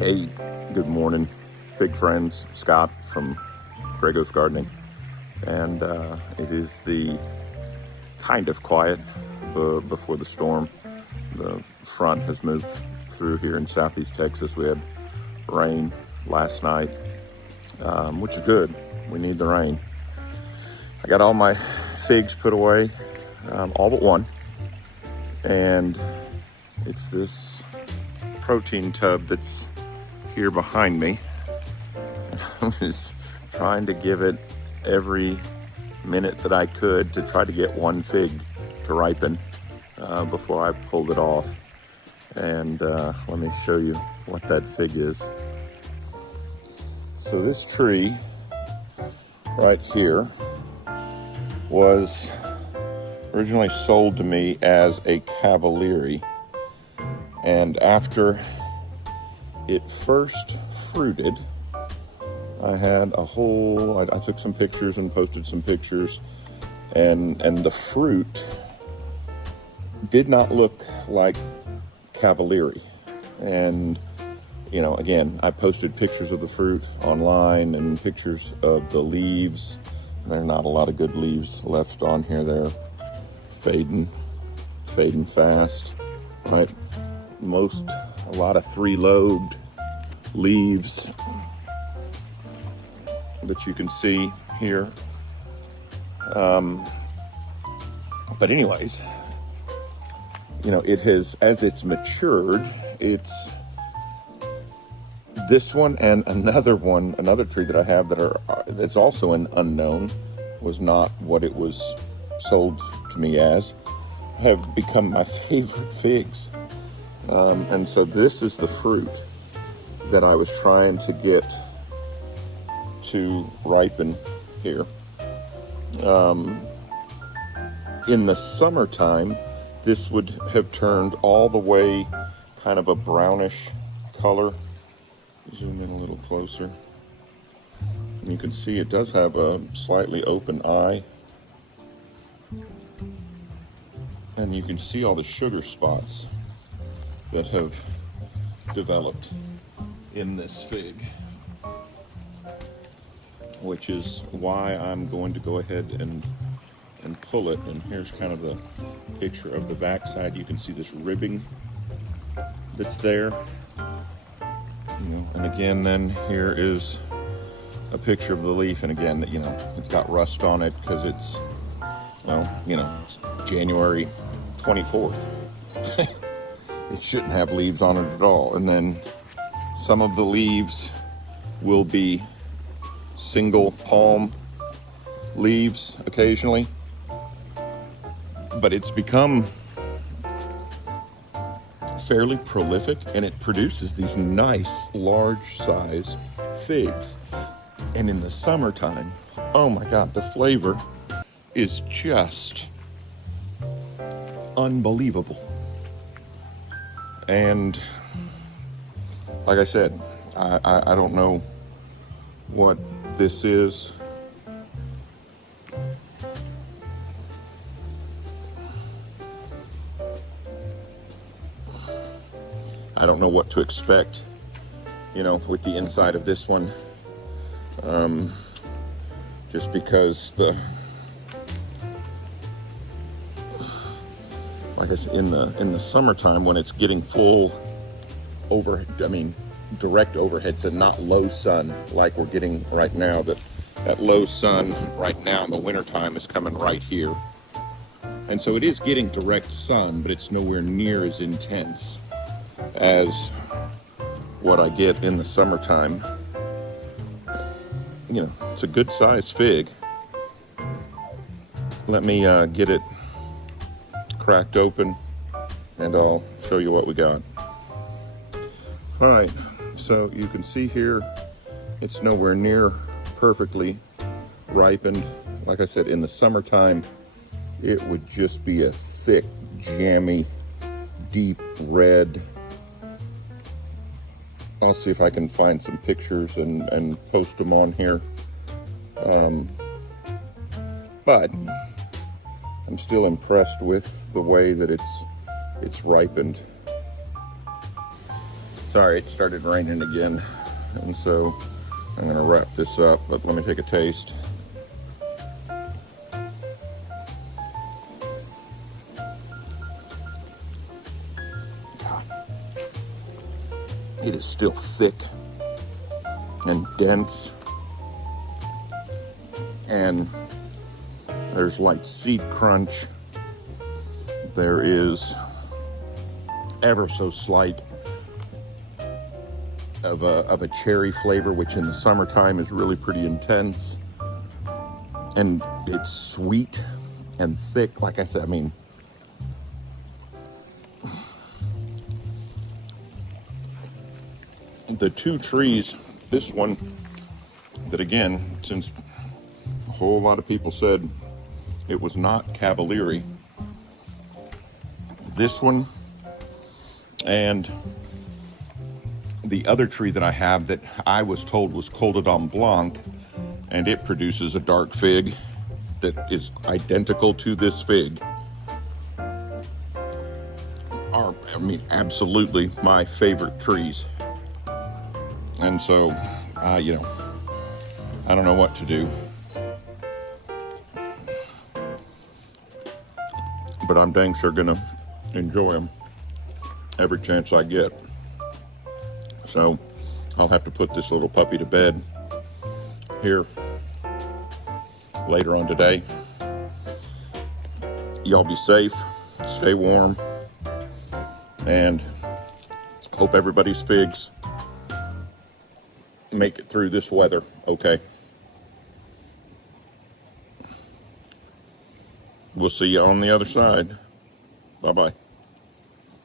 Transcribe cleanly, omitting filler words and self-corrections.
Hey, good morning, fig friends. Scott from Grego's Gardening, and it is the kind of quiet before the storm. The front has moved through here in southeast Texas. We had rain last night, which is good. We need the rain. I got all my figs put away, all but one, and it's this protein tub that's here behind me. I was trying to give it every minute that I could to try to get one fig to ripen before I pulled it off. And let me show you what that fig is. So this tree right here was originally sold to me as a Cavaliere, and after it first fruited, I had a whole, I took some pictures and posted some pictures, and the fruit did not look like Cavaliere. And, you know, again, I posted pictures of the fruit online and pictures of the leaves. There are not a lot of good leaves left on here. They're fading fast, right? A lot of three-lobed leaves that you can see here. But anyways, you know, it has, as it's matured, it's this one and another tree that I have that's also an unknown, was not what it was sold to me as, have become my favorite figs. And so this is the fruit that I was trying to get to ripen here. In the summertime, this would have turned all the way kind of a brownish color. Zoom in a little closer. And you can see it does have a slightly open eye. And you can see all the sugar spots that have developed in this fig, which is why I'm going to go ahead and pull it. And here's kind of the picture of the backside. You can see this ribbing that's there, you know. And again, then here is a picture of the leaf, and again, you know, it's got rust on it because it's, well, you know, it's January 24th. It shouldn't have leaves on it at all. And then some of the leaves will be single palm leaves occasionally, but it's become fairly prolific, and it produces these nice large size figs. And in the summertime, oh my God, the flavor is just unbelievable. And like I said, I don't know what this is. I don't know what to expect, you know, with the inside of this one. Just because like I said, in the summertime, when it's getting full direct overhead, so not low sun like we're getting right now. That low sun right now in the wintertime is coming right here. And so it is getting direct sun, but it's nowhere near as intense as what I get in the summertime. You know, it's a good sized fig. Let me get it cracked open and I'll show you what we got. All right, so you can see here, it's nowhere near perfectly ripened. Like I said, in the summertime, it would just be a thick, jammy, deep red. I'll see if I can find some pictures and post them on here. But I'm still impressed with the way that it's ripened. Sorry, it started raining again, and so I'm gonna wrap this up, but let me take a taste. It is still thick and dense, and there's light seed crunch. There is ever so slight of a cherry flavor, which in the summertime is really pretty intense. And it's sweet and thick. Like I said, I mean, the two trees, this one, that again, since a whole lot of people said it was not Cavaliere, this one and the other tree that I have that I was told was Coldedon Blanc, and it produces a dark fig that is identical to this fig, are, I mean, absolutely my favorite trees. And so, you know, I don't know what to do, but I'm dang sure gonna enjoy them every chance I get. So I'll have to put this little puppy to bed here later on today. Y'all be safe, stay warm, and hope everybody's figs make it through this weather okay. We'll see you on the other side. Bye-bye.